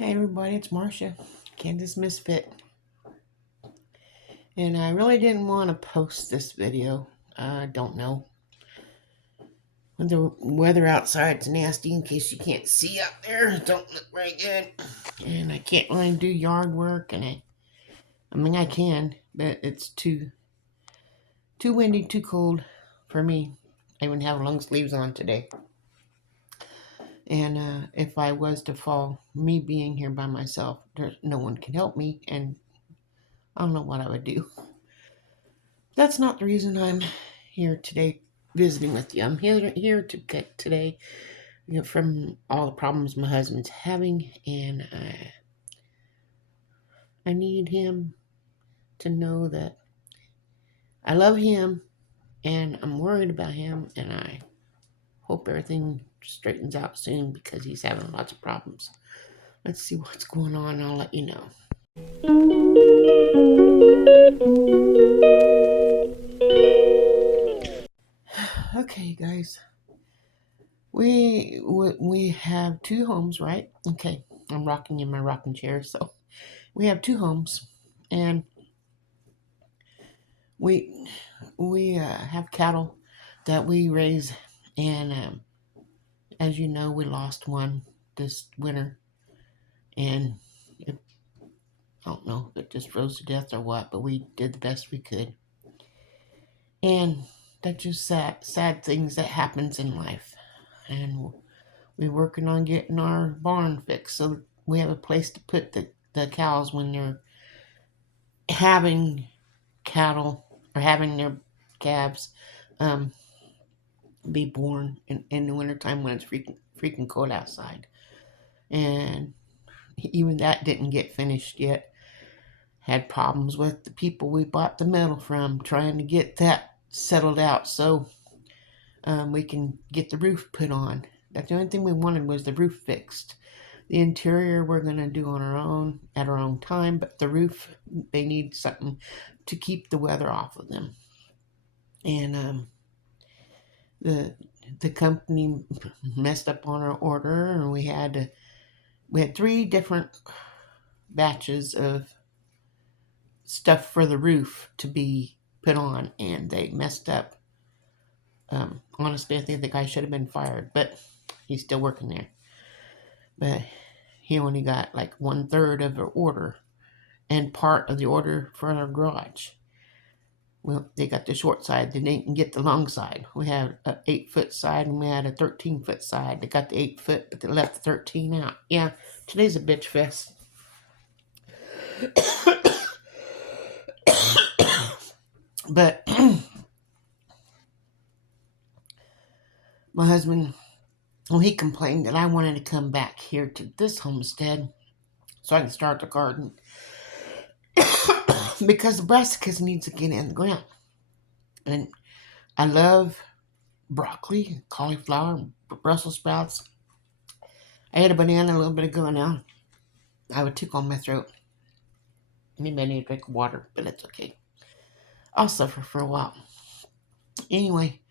Hey everybody, it's Marcia, Kansas Misfit. And I really didn't want to post this video. I don't know. The weather outside's nasty in case you can't see up there. It don't look very good. And I can't really do yard work and I mean I can, but it's too windy, too cold for me. I even have long sleeves on today. And if I was to fall, me being here by myself, there's no one can help me, and I don't know what I would do. That's not the reason I'm here today visiting with you. I'm here to get today, from all the problems my husband's having, and I need him to know that I love him and I'm worried about him, and I hope everything straightens out soon because he's having lots of problems. Let's see what's going on. I'll let you know. Okay, guys. We have two homes, right? Okay, I'm rocking in my rocking chair, so we have two homes, and we have cattle that we raise, and as you know, we lost one this winter, and I don't know if it just froze to death or what, but we did the best we could, and that's just sad things that happens in life, and we're working on getting our barn fixed so we have a place to put the cows when they're having cattle or having their calves um, be born in the wintertime when it's freaking cold outside. And even that didn't get finished yet. Had problems with the people we bought the metal from trying to get that settled out so we can get the roof put on. That's the only thing we wanted was the roof fixed. The interior we're going to do on our own at our own time, but the roof, they need something to keep the weather off of them. And the company messed up on our order, and we had 3 different batches of stuff for the roof to be put on, and they messed up. Honestly, I think the guy should have been fired, but he's still working there. But he only got like 1/3 of the order and part of the order for our garage. Well, they got the short side. They didn't get the long side. We had an 8-foot side and we had a 13-foot side. They got the 8-foot, but they left the 13 out. Yeah, today's a bitch fest. But my husband, well, he complained that I wanted to come back here to this homestead so I can start the garden because the brassicas needs to get in the ground. And I love broccoli, cauliflower, Brussels sprouts. I ate a banana a little bit ago now. I would tickle my throat. Maybe I need to drink water, but it's okay. I'll suffer for a while. Anyway,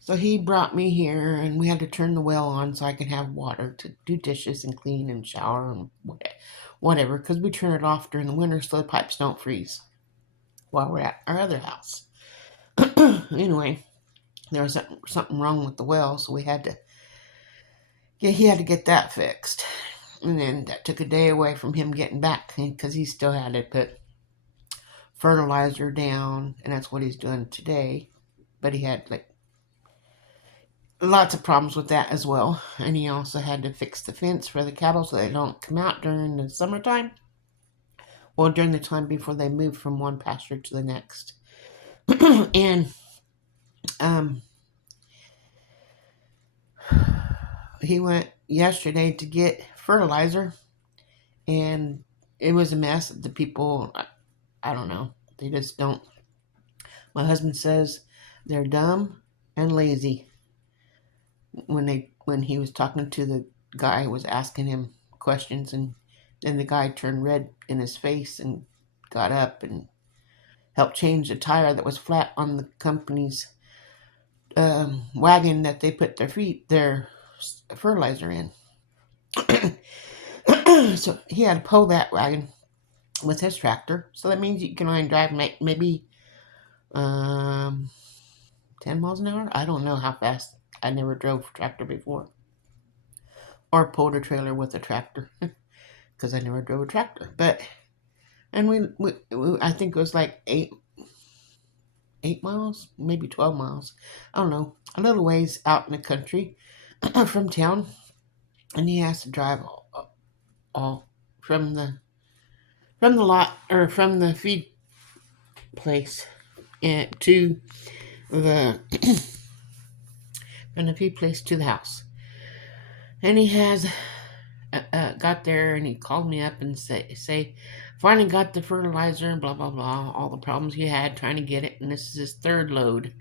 so he brought me here, and we had to turn the well on so I could have water to do dishes and clean and shower and whatever, because we turn it off during the winter so the pipes don't freeze while we're at our other house. Anyway, there was something wrong with the well, so he had to get that fixed. And then that took a day away from him getting back because he still had to put fertilizer down, and that's what he's doing today. But he had lots of problems with that as well. And he also had to fix the fence for the cattle so they don't come out during the summertime. Well, during the time before they move from one pasture to the next. And he went yesterday to get fertilizer, and it was a mess. The people, I don't know, they just don't. My husband says they're dumb and lazy. When he was talking to the guy who was asking him questions, and then the guy turned red in his face and got up and helped change the tire that was flat on the company's wagon that they put their fertilizer in. So he had to pull that wagon with his tractor. So that means you can only drive maybe um, 10 miles an hour. I don't know how fast. I never drove a tractor before or pulled a trailer with a tractor because I never drove a tractor. But and we I think it was like 8 miles, maybe 12 miles. I don't know, a little ways out in the country from town, and he has to drive all from the lot or from the feed place and to the from the feed place to the house. And he has got there, and he called me up and say finally got the fertilizer and blah blah blah, all the problems he had trying to get it, and this is his third load.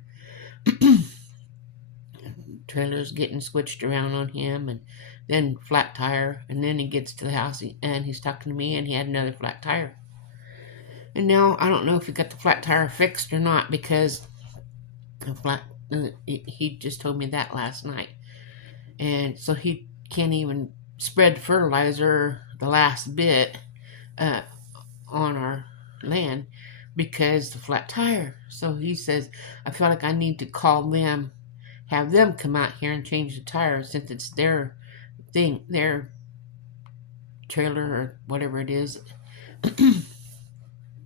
Trailers getting switched around on him, and then flat tire, and then he gets to the house and he's talking to me, and he had another flat tire. And now I don't know if he got the flat tire fixed or not, because the flat he just told me that last night, and so he can't even spread fertilizer the last bit uh, on our land because the flat tire. So he says I feel like I need to call them, have them come out here and change the tire, since it's their thing, their trailer or whatever it is,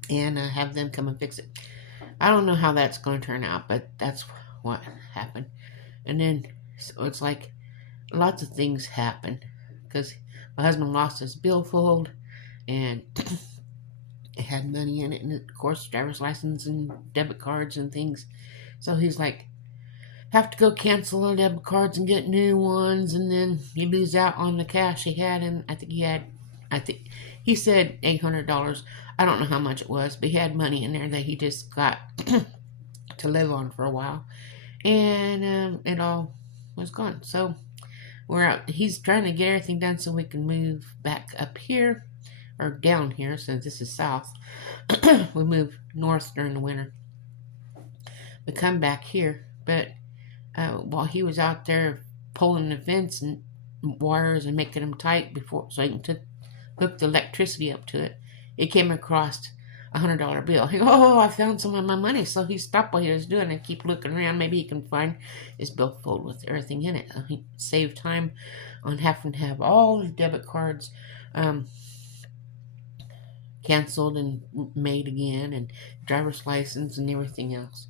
and have them come and fix it. I don't know how that's going to turn out, but that's what happened. And then so it's like lots of things happen because my husband lost his billfold, and it had money in it, and of course driver's license and debit cards and things. So he's like, have to go cancel the debit cards and get new ones, and then you lose out on the cash he had. And I think he said $800. I don't know how much it was, but he had money in there that he just got to live on for a while, and it all was gone. So we're out. He's trying to get everything done so we can move back up here or down here, since this is south. We move north during the winter. We come back here, but while he was out there pulling the fence and wires and making them tight before so he can hook the electricity up to it, he came across $100 bill. He goes, oh, I found some of my money. So he stopped what he was doing and keep looking around. Maybe he can find his billfold with everything in it. He saved time on having to have all his debit cards canceled and made again, and driver's license and everything else.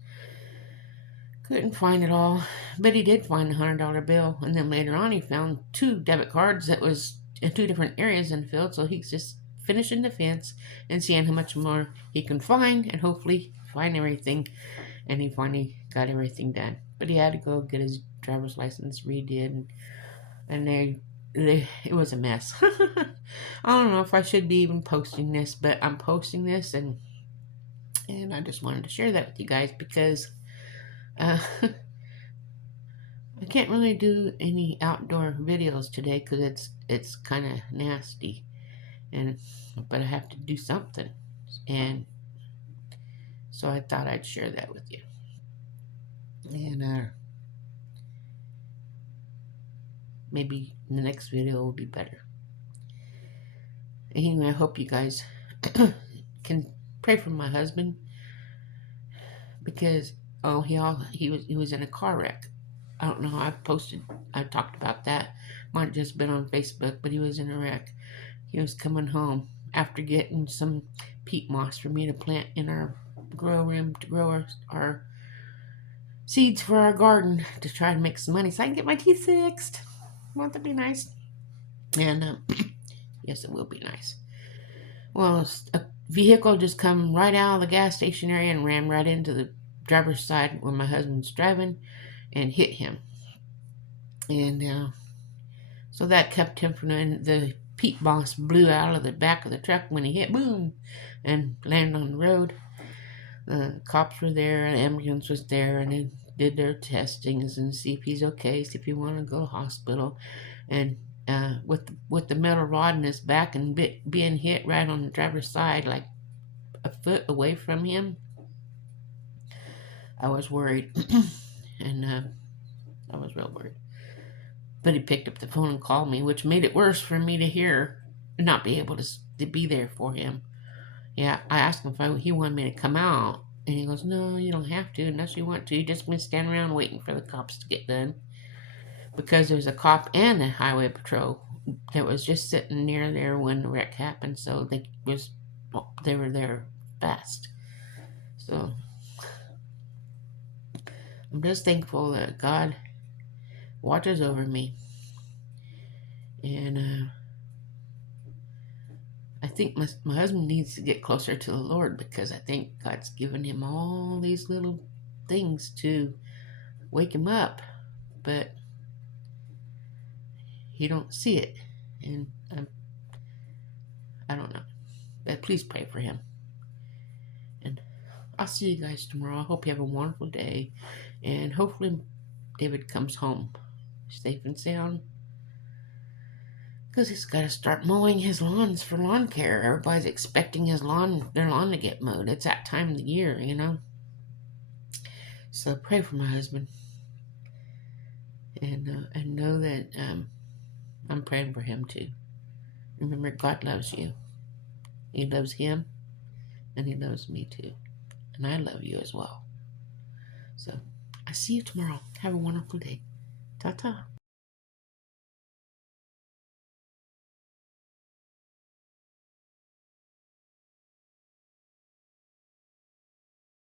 Couldn't find it all, but he did find a $100 bill, and then later on he found 2 debit cards that was in 2 different areas in the field. So he's just finishing the fence and seeing how much more he can find, and hopefully find everything. And he finally got everything done, but he had to go get his driver's license redid, and it was a mess. I don't know if I should be even posting this, but I'm posting this, and I just wanted to share that with you guys because I can't really do any outdoor videos today because it's kind of nasty, but I have to do something, and so I thought I'd share that with you. And maybe the next video will be better. Anyway, I hope you guys can pray for my husband, because he was in a car wreck. I don't know. I talked about that. Might have just been on Facebook, but he was in a wreck. He was coming home after getting some peat moss for me to plant in our grow room to grow our seeds for our garden to try to make some money so I can get my teeth fixed. Won't that be nice? And yes, it will be nice. Well, a vehicle just come right out of the gas station area and ran right into the driver's side where my husband's driving and hit him. And so that kept him from the peat moss blew out of the back of the truck when he hit, boom, and landed on the road. The cops were there, and the ambulance was there, and they did their testings and see if he's okay, see if he want to go to hospital. And with the metal rod in his back and being hit right on the driver's side, like a foot away from him, I was worried, and I was real worried. But he picked up the phone and called me, which made it worse for me to hear and not be able to be there for him. Yeah, I asked him if he wanted me to come out, and he goes, "No, you don't have to unless you want to. You're just gonna stand around waiting for the cops to get done." Because there's a cop and a highway patrol that was just sitting near there when the wreck happened, so they were there fast. So I'm just thankful that God watches over me, and I think my husband needs to get closer to the Lord, because I think God's given him all these little things to wake him up, but he don't see it, and I don't know. But please pray for him, and I'll see you guys tomorrow. I hope you have a wonderful day, and hopefully David comes home safe and sound, because he's got to start mowing his lawns for lawn care. Everybody's expecting their lawn to get mowed. It's that time of the year, you know. So pray for my husband, and know that I'm praying for him too. Remember, God loves you. He loves him, and he loves me too, and I love you as well. So I see you tomorrow. Have a wonderful day. Ta ta.